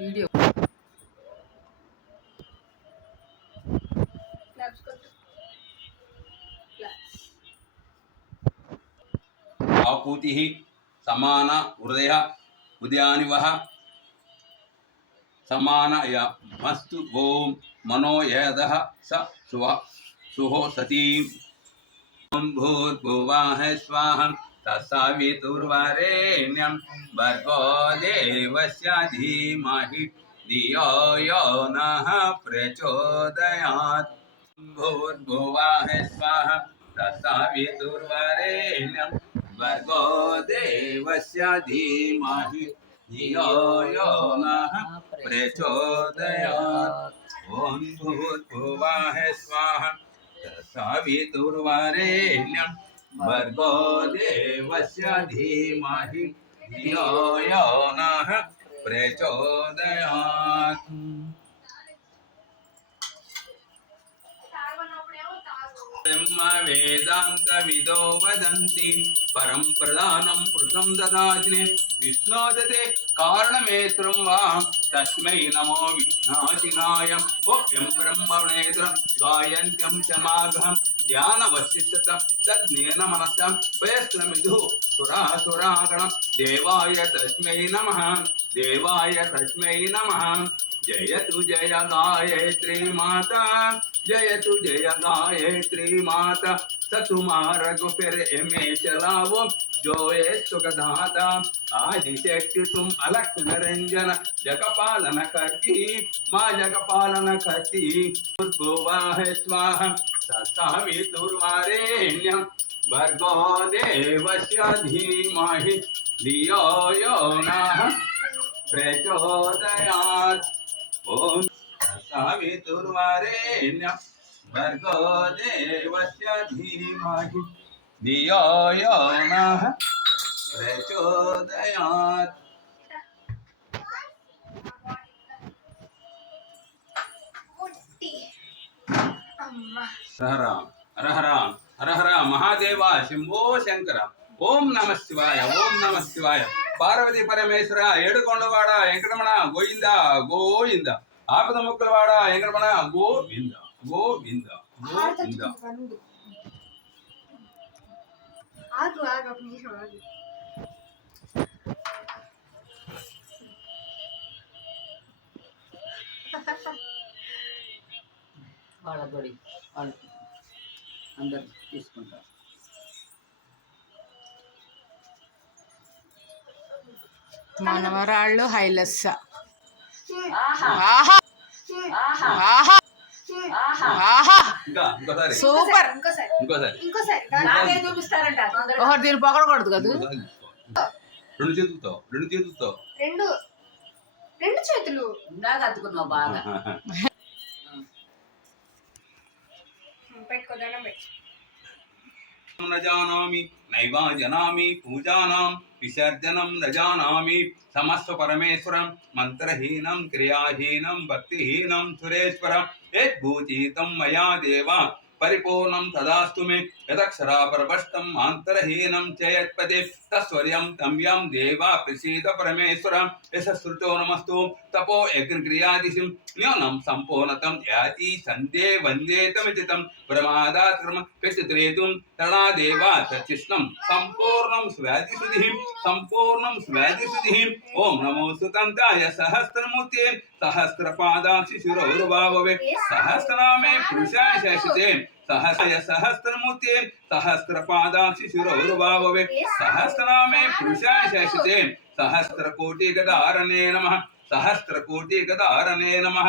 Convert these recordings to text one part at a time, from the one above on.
Video ఆకూతి సమాన హృదయ ఉదయానివహ సమాన మస్తు ఓం మనోయద స సుహో సతీ భూర్భువః స్వాహ తత్సవితుర్వరేణ్యం భర్గో దేవస్య ధీమహి ధియో యో నః ప్రచోదయాత్ భూర్భువః స్వాహ తత్సవితుర్వరేణ్యం భర్గో దేవస్య ధీమహి ధియో యో నః ప్రచోదయాత్ ఓం భూర్భువః స్వాహ సవితుర్వరేణ్యం భర్గో దేవస్య ధీమహి ధియో యో నః ప్రచోదయాత్. బ్రహ్మ వేదాంత విదో వదంతి పరం ప్రధానం పురుషం దదాజ్ఞే విష్ణోదతే కారణమేత్రం వా తస్మై నమో విఘ్నాశినాయ ఓం బ్రహ్మణేత్రం గాయంత్యం చమాఘం ధ్యానవశిష్ట తజ్ఞేన మనసం వయస్నమిధు సురాసురాగణం దేవాయ తస్మై నమః దేవాయ తస్మై నమః. జయతు జయ గాయత్రీ మాతా जयतु जय गायत्री माता सतुमार गुफिर में चलावो जो ये सुखदाता आदिशक्ति तुम अलख निरंजन जगपालन करती माँ जगपालन करती भूर्भुवः स्वाहा तत्सवितुर्वरेण्यं भर्गो देवस्य धीमहि धियो यो नः प्रचोदयात्. ओम सवितुर्वरेण्यं भर्गो देवस्य धीमहि धियो यो नः प्रचोदयात्. हर हर हर हर महादेव शंभो शंकर. ओम नमः शिवाय ओम नमः शिवाय. पार्वती परमेश्वर ఏడుకొండవాడ వెంకటరమణ గోవింద గోవింద. ఆపద ముక్కులవాడ వెంకటరమణ గోవింద గోవింద గోవింద. వాళ్ళ గుడి వాళ్ళు అందరు తీసుకుంటారు. మనవరాళ్ళు హైలస్స సూపర్. ఒకటి దీన్ని పొగడకూడదు కదా. రెండు చేతులతో రెండు చేతులతో రెండు రెండు చేతులు ఇందాక అతుకున్నావు బాగా. పెట్టుకోదాం పెట్టు. न जानामि नैवा जनामि पूजानां विसर्जनं न जानामि समस्व परमेश्वरं मंत्रहीनं क्रियाहीनं भक्तिहीनं सुरेश्वरं यद्भूजितं मया देवा परिपूर्णं तदास्तु मे यदक्षरा परपष्टं मान्तरहीनं च यत्पदे तस्वर्यं तम्यं देवा प्रसीद परमेश्वरं यशस्रुतो नमस्तु तपो यज्ञक्रियादिशिं न्यूनं सम्पूर्णतं याति सन्ते वन्देतमिति तं प्रमादात् क्रम व्यतित्रेतुं तृणादेवा सचिष्णं सम्पूर्णं स्वादिशुद्धिः ओम नमो सुतन्ताय सहस्रमूर्ते सहस्रपादाक्षि शिरोरुभाववे सहस्रनामे पुरुषाय शशिते सहस्राय सहस्रमूर्ते सहस्रपादाक्षि शिरोरुभाववे सहस्रनामे पुरुषाय शशिते सहस्रकोटिगदारणे नमः सहस्रकोटिगदारणे नमः.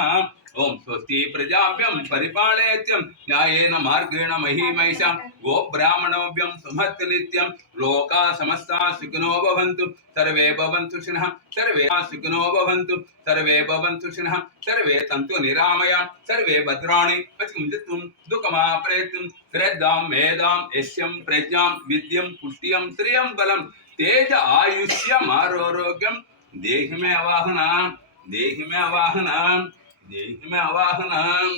ओम स्वस्ति प्रजाभ्यं परिपालयत्यं न्यायेन मार्गेण महीमैषा गो ब्राह्मणोभ्यं सुमहत् नित्यं लोका समस्ता सुखिनो भवन्तु सर्वे भवन्तु शिनः सर्वे सुखिनो भवन्तु सर्वे भवन्तु शिनः सर्वे तन्तु निरामया सर्वे भद्राणि पश्चिमं दुःखमाप्रेतुं श्रद्धां मेधां यस्यं प्रज्ञां विद्यं पुष्ट्यं श्रियं बलं तेज आयुष्यमारोग्यं देहि मे अवाहना देहि मे अवाहना देहि में आवाहनम्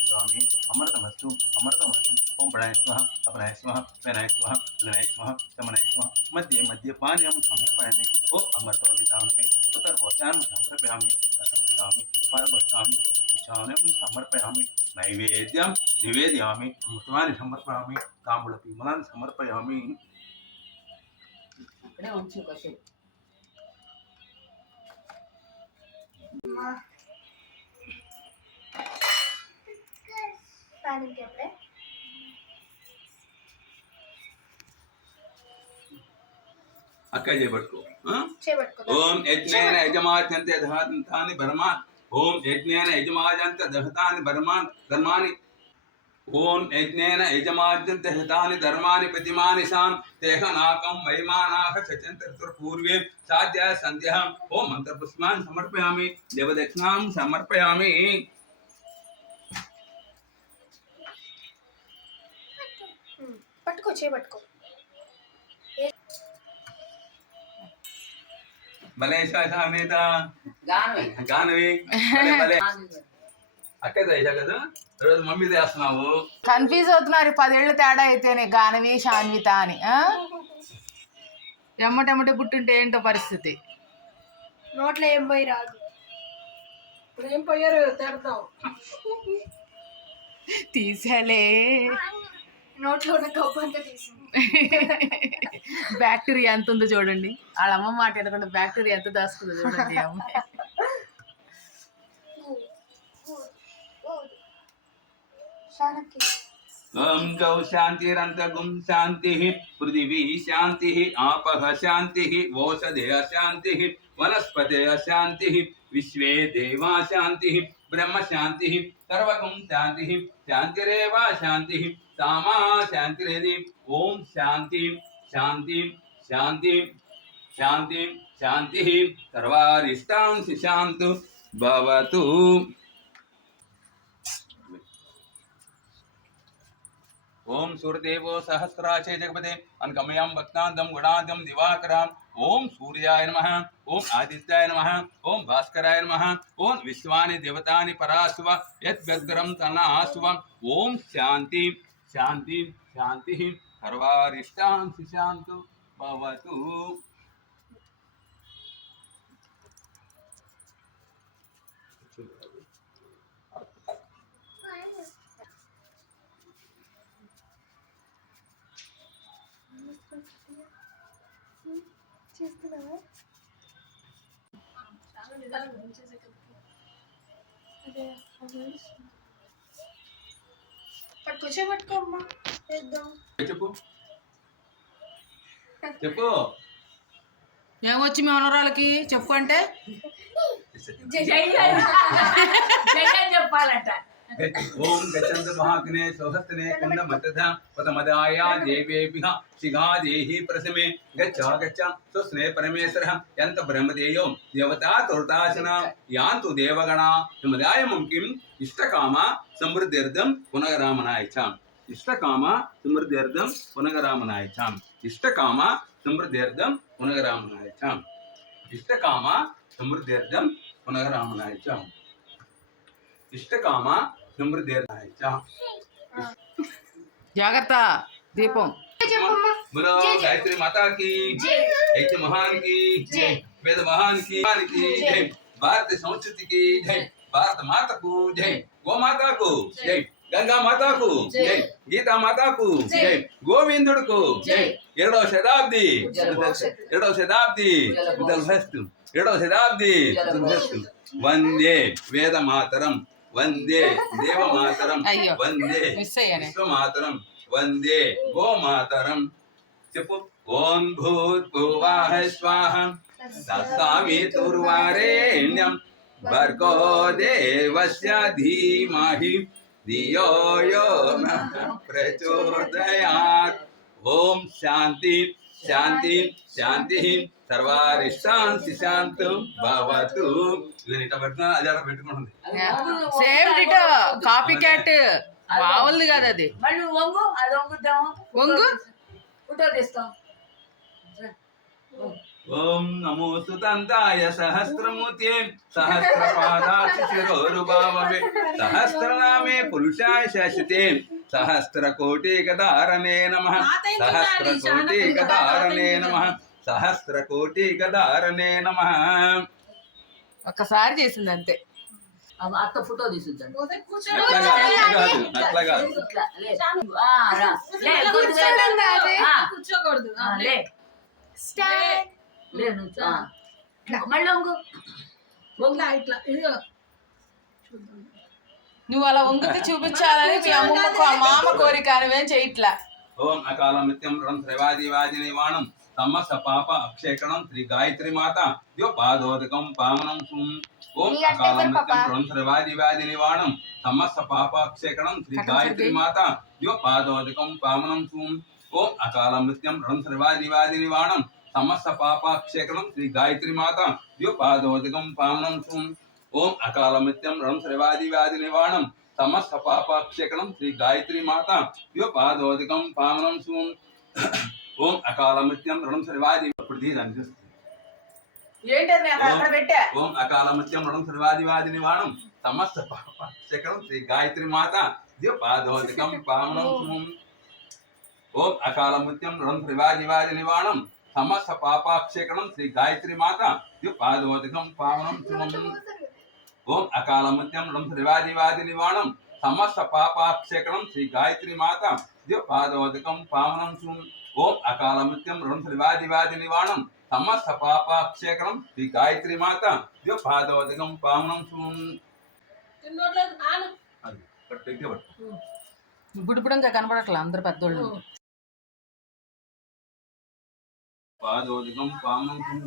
స్వామి అమృతమస్తు అమృతమస్తు ఓం ప్రణయ స్వహ అప్రణయ స్వహ ప్రణయ స్వహ ప్రణయ స్వహ శమనయ స్వహ మధ్య మధ్య పానీయం సమర్పయామి ఓ అమృతోదితానపై ఉత్తరపోత్యాన్ని సమర్పయామి కసపస్వామి పరపస్వామి విచానం సమర్పయామి నైవేద్యం నివేదయామి అమృతాన్ని సమర్పయామి తాంబూల పిమలాన్ని సమర్పయామి. అక్కడే ఉంచు కాసేపు. స్నానంకి అప్పుడే అక్కడ చేపట్టుకో. చేపట్టుకో. ఓం యజ్ఞేన యజమాత్యంతే దహతాని బర్మాన్ ఓం యజ్ఞేన యజమాజంత దహతాని బర్మాన్ ధర్మాని ఓం యజ్ఞేన యజమాద్యంత హితాని ధర్మాని ప్రతిమాని సాన్ తేహ నాకం వైమానాహ చచంత్ర పూర్వే సాధ్య సంధ్య ఓం మంత్రపుష్పాన్ని సమర్పయామి దేవదక్షిణాం సమర్పయామి. పట్టుకో చేపట్టుకో. భలే శాఖానేత గానవి. గానవి భలే అక్కడ కదా రోజు మమ్మీ చేస్తున్నావు. కన్ఫ్యూజ్ అవుతున్నారు 10 ఏళ్ళ తేడా అయితేనే గానవి శాన్విత అని. ఎమ్మటెమ్మటి పుట్టుంటే ఏంటో పరిస్థితి. నోట్లో ఏం పోయి రాదు. ఇప్పుడు ఏం పోయారు తిడతాం. తీసేలే నోట్లో ఉన్న కప్పు అంతా తీసింది. బ్యాక్టీరియా ఎంత ఉందో చూడండి. వాళ్ళ అమ్మ మాట అనకుండా బ్యాక్టీరియా ఎంత దాచుకుందో చూడండి అమ్మ. ఓం గౌ శాంతిరంతగుం శాంతి పృథివీ శాంతి ఆపః శాంతి ఓషధయ శాంతి వనస్పతయ శాంతి విశ్వే దేవా శాంతి బ్రహ్మ శాంతి సర్వగుం శాంతి శాంతిరేవ శాంతి సామా శాంతిరేది. ఓం శాంతి శాంతి శాంతి శాంతి శాంతి సర్వారిష్టాంసి శాంతు భవతు. ఓం సూర్యదేవో సహస్రాచే జగపతే అనకమయం భక్తాంతం గుణాంతం దివాకరాం. ఓం సూర్యాయ నమః ఓం ఆదిత్యాయ నమః ఓం భాస్కరాయ నమః ఓం విశ్వాని దేవతాని పరాశువ యద్గద్గరం తన్నాశువ. ఓం శాంతి శాంతి శాంతి సర్వారిష్టాంసి శాంతు భవతు. చేస్తున్నావా? పట్టుకో చేపట్టుకో అమ్మా. చేద్దాం. చెప్పు చెప్పు. ఏమొచ్చి మీ మనవరాలకి చెప్పు అంటే చెప్పాలంట. ఓం గచ్చంత మహాగ్నే సౌహస్తనే కుండ మతధ పదమదాయ దేవేభ్యః శిఖాదేహి ప్రసమే గచ్చ గచ్చ స్వస్నే పరమేశ్వరః యంత బ్రహ్మదేయో దేవతా తోర్తాసన యాంతు దేవగణా సముదాయమం కిం ఇష్టకామ సమృద్ధ్యర్థం పునఃరామనాయ చ ఇష్టకామ సమృద్ధ్యర్థం పునఃరామనాయ చ ఇష్టకామ సమృద్ధ్యర్థం పునఃరామనాయ చ ఇష్టకామ సమృద్ధ్యర్థం పునఃరామనాయ చ ఇష్టకామ సమృద్ధ్యర్థాయ చ. జాగ్రత్త దీపం. చెప్పమ్మా. बोलो गायत्री माता की यज्ञ महान की वेद महान की जय भारत संस्कृति की जय भारत माता को जय गो माता को जय गंगा माता को जय गीता माता को जय गोविंदुड़ को जय ಎರಡవ శతాబ్ది వందే వేద మాతరం వందే దేవ మాతరం వందే విశ్వమాతరం వందే గో మాతరం. చెప్పు. ఓం భూర్భువః స్వాహ తత్సవితుర్వరేణ్యం భర్గో దేవస్య ధీమహి ధియో యో నః ప్రచోదయాత్. ఓం శాంతి శాంతి శాంతి సర్వారిష్టాంసి శాంతు భవతు. ఇది ఇట్లా పెట్టుకున్నా అది అలా పెట్టుకుంటుంది. సేమ్ డిటో కాపీ క్యాట్ మామూలు కాదు అది. మళ్ళీ వంగు అది వంగుద్దాము. వంగు ఫోటో తీస్తాం. ఓం నమో సుతంతాయ సహస్రమూర్తే సహస్రపాదాక్ష శిరోరుభావే సహస్రనామే పురుషాయ శాశ్వతే సహస్రకోటికదారణే నమః సహస్రకోటికదారణే నమః సహస్రకోటికదారణే నమః. ఒక్కసారి చేసింది అంతే. అత్త ఫోటో తీసుకుంటాను అట్లా కాదు, అట్లా కాదు. కూర్చోకూడదు స్టార్ట్. మళ్ళీ ఇట్లా ఇట్లా ఇదిగో నువ్వు అలా వంగితే చూపించాలని మీ అమ్మమ్మకు ఆ మామ కోరిక నువ్వేం చేయట్లా. ఓం అకాల నిత్యం రం త్రివాదివాదిని వాణం తమస పాప అక్షేకణం శ్రీ గాయత్రి మాత యో పాదోదకం పావనం సుం. ఓం అకాల నిత్యం రం త్రివాదివాదిని వాణం తమస పాప అక్షేకణం శ్రీ గాయత్రి మాత యో పాదోదకం పావనం సుం. ఓం అకాల నిత్యం రం త్రివాదివాదిని వాణం సమస్త పాపాక్షేకణం శ్రీ గాయత్రి మాత యో పాదోదకం పావనం సుం. ఓం అకాల నిత్యం రం త్రివాదివాది నివాణం సమస్త పాపాక్షేకణం శ్రీ గాయత్రి మాత యో పాదోదకం పావనం సుం. ఓం అకాల నిత్యం రం త్రివాది ఇప్పుడు దీని అనిపిస్తుంది. ఏంటది అక్కడ పెట్టా ఓం అకాల నిత్యం రం త్రివాదివాది నివాణం సమస్త పాపాక్షేకణం శ్రీ గాయత్రి మాత యో పాదోదకం పావనం సుం. ఓం అకాల నిత్యం రం త్రివాదివాది నివాణం సమస్త పాపాక్షేకణం శ్రీ గాయత్రి మాత యో పాదోదకం పావనం సుం. ఓం అకాల నిత్యం రం త్రివాదివాది నివాణం సమస్త పాపాక్షేకణం శ్రీ గాయత్రి మాత యో పాదోదకం పావనం సుం. ఓం అకాల నిత్యం రం త్రివాదివాది నివాణం సమస్త పాపాక్షేకణం శ్రీ గాయత్రి మాత యో పాదోదకం పావనం సుం. అది పట్టుకే పట్టు. ఇప్పుడు ఇంకా కనపడట్లా అందరు పెద్దోళ్ళు. పాదోదకం పావనం సుం.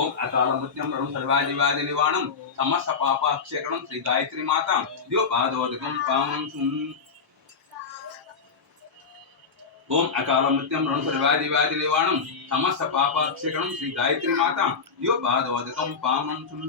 ఓం అకాల నిత్యం రం సర్వాదివాది నివాణం సమస్త పాపాక్షేకణం శ్రీ గాయత్రి మాత యో పాదోదకం పావనం సుం. ఓం అకాల నిత్యం రం సర్వాదివాది నివాణం సమస్త పాపాక్షేకణం శ్రీ గాయత్రి మాత యో పాదోదకం పావనం సుం.